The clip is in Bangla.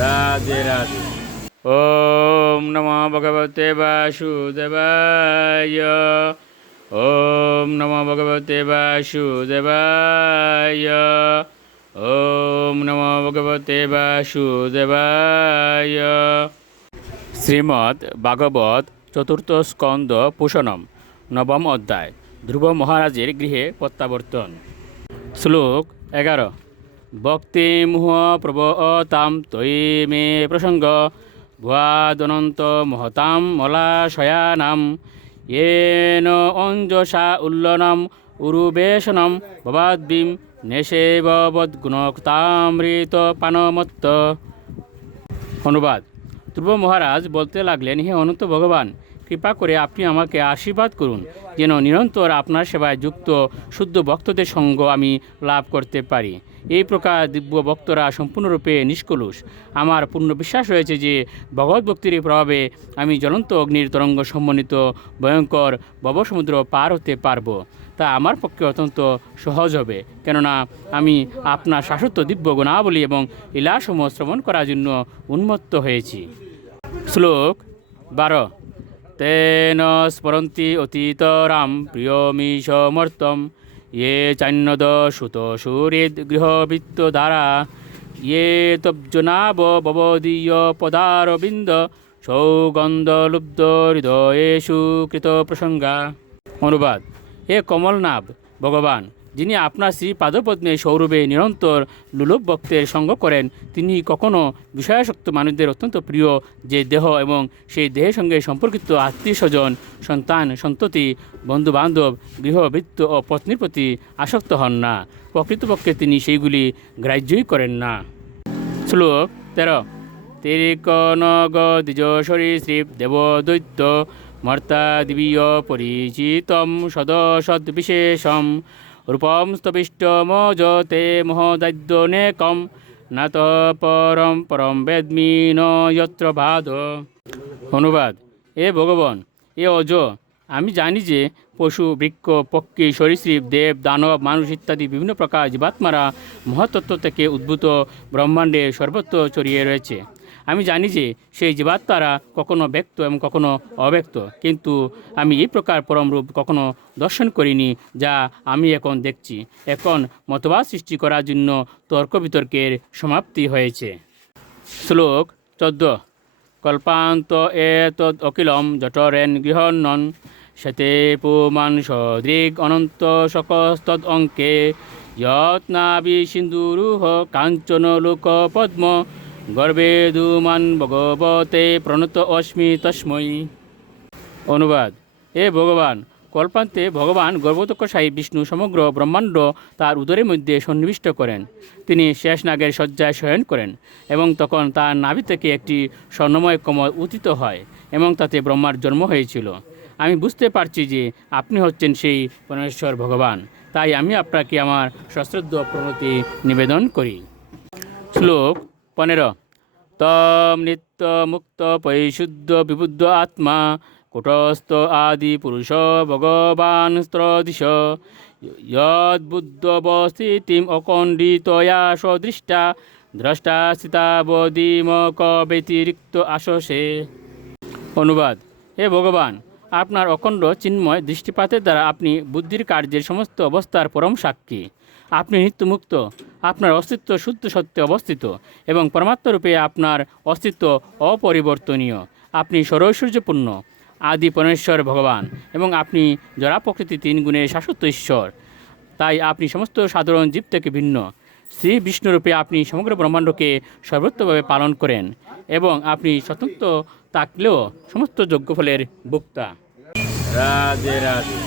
রাধে রাধে। ওম নমো ভগবতে বাসুদেবায়। ওম নমো ভগবতে বাসুদেবায়। ওম নমো ভগবতে বাসুদেবায়। শ্রীমদ্ ভাগবত চতুর্থ স্কন্দ পুষণম নবম অধ্যায় ধ্রুব মহারাজের গৃহে প্রত্যাবর্তন। শ্লোক 11। ভক্তি মুহ প্রবতাম তৈ মে প্রসঙ্গ ভুয়াদনন্ত মহতাম মলাশয়ানাম येन অঞ্জসা উল্লনম উরুবেশনম ভবাদ্বিম নেশেবদ্গুণক্তামৃত পানমত্ত। অনুবাদ। ধ্রুব মহারাজ বলতে লাগলেন, হে অনন্ত ভগবান, কৃপা করে আপনি আমাকে আশীর্বাদ করুন যেন নিরন্তর আপনার সেবায় যুক্ত শুদ্ধ ভক্তদের সঙ্গ আমি লাভ করতে পারি। এই প্রকার দিব্য ভক্তরা সম্পূর্ণরূপে নিষ্কলুষ। আমার পূর্ণ বিশ্বাস রয়েছে যে ভগবত ভক্তির প্রভাবে আমি জ্বলন্ত অগ্নির তরঙ্গ সম্বন্ধিত ভয়ঙ্কর ভবসমুদ্র পার হতে পারব। তা আমার পক্ষে অত্যন্ত সহজ হবে, কেননা আমি আপনার শাশ্বত দিব্য গুণাবলী এবং লীলাসমূহ শ্রবণ করার জন্য উন্মত্ত হয়েছি। শ্লোক 12। তেন স্মরন্তি অতীতরাম প্রিয়মিষমর্তম ये চান্যদ সুত সুহৃদ গৃহবৃত্ত দ্বারা ये তব্জনাব ভবদীয় পদারবিন্দ সৌগন্ধলুব্ধ হৃদয়েষু কৃত প্রসঙ্গা। অনুবাদ। হে কমলনাভ ভগবান, যিনি আপনার শ্রী পাদপদ্মে সৌরভে নিরন্তর লুলভ ভক্তের সঙ্গ করেন, তিনি কখনও বিষয়াসক্ত মানুষদের অত্যন্ত প্রিয় যে দেহ এবং সেই দেহের সঙ্গে সম্পর্কিত আত্মীয় স্বজন, সন্তান সন্ততি, বন্ধুবান্ধব, গৃহবৃত্ত ও পত্নীর প্রতি আসক্ত হন না। প্রকৃতপক্ষে তিনি সেইগুলি গ্রাহ্যই করেন না। শ্লোক 13। তেরিকনগ দ্বিজ সরীসৃপ দেবদৈত্য মর্তা দিবীয় পরিচিতম সদসদ্বিশেষম রূপম স্তবিষ্টমজতে মহোদৈদ্যনেকম নাত পরম পরম বেদমি ন যত্র বাদ। অনুবাদ। এ ভগবান, এ অজ, আমি জানি যে পশু, বৃক্ষ, পক্ষী, সরীসৃপ, দেব, দানব, মানুষ ইত্যাদি বিভিন্ন প্রকার জীবাত্মারা মহাতত্ত্ব থেকে উদ্ভূত ব্রহ্মাণ্ডে সর্বত্র ছড়িয়ে রয়েছে। আমি জানি যে সেই জীবাত্মারা কখনো ব্যক্ত এবং কখনো অব্যক্ত, কিন্তু আমি এই প্রকার পরমরূপ কখনো দর্শন করিনি যা আমি এখন দেখছি। এখন মতবাদ সৃষ্টি করার জন্য তর্ক বিতর্কের সমাপ্তি হয়েছে। শ্লোক 14। কল্পান্ত এতদ অখিলম জঠরেন গৃহণন শতে পুমান সদৃগ অনন্ত শকস্তদ অঙ্কে যত্নাবি সিন্ধুরুহ কাঞ্চন লোক পদ্ম গর্বে ধূমান ভগবতে প্রণত অস্মি তস্মৈ। অনুবাদ। এ ভগবান, কল্পান্তে ভগবান গর্ভোৎকর্ষায়ী বিষ্ণু সমগ্র ব্রহ্মাণ্ড তার উদরের মধ্যে সন্নিবিষ্ট করেন। তিনি শেষ নাগের শয্যায় শয়ন করেন এবং তখন তার নাভি থেকে একটি স্বর্ণময় কমল উত্থিত হয় এবং তাতে ব্রহ্মার জন্ম হয়েছিল। আমি বুঝতে পারছি যে আপনি হচ্ছেন সেই পরমেশ্বর ভগবান, তাই আমি আপনাকে আমার সশ্রদ্ধ প্রণতি নিবেদন করি। শ্লোক 15। তম নিত্য মুক্ত পরিশুদ্ধ বিবুদ্ধ আত্মা কুটস্থ আদি পুরুষ ভগবান স্ত্রদিশ যদ্বুদ্ধবস্থিতিম অকণ্ডিতয়া সদৃষ্টা দ্রষ্টা স্থিতাবদিমক ব্যতিরিক্ত আশসে। অনুবাদ। হে ভগবান, আপনার অখণ্ড চিন্ময় দৃষ্টিপাতের দ্বারা আপনি বুদ্ধির কার্যের সমস্ত অবস্থার পরম সাক্ষী। আপনি নিত্যমুক্ত, আপনার অস্তিত্ব শুদ্ধ সত্যে অবস্থিত এবং পরমাত্মরূপে আপনার অস্তিত্ব অপরিবর্তনীয়। আপনি সর্বৈশ্বর্যপূর্ণ আদি পরমেশ্বর ভগবান এবং আপনি জড়া প্রকৃতি 3 গুণের শাশ্বত ঈশ্বর। তাই আপনি সমস্ত সাধারণ জীব থেকে ভিন্ন। শ্রী বিষ্ণুরূপে আপনি সমগ্র ব্রহ্মাণ্ডকে সর্বত্রভাবে পালন করেন এবং আপনি স্বতন্ত্র থাকলেও সমস্ত যজ্ঞফলের ভোক্তা। রাধে রাধে।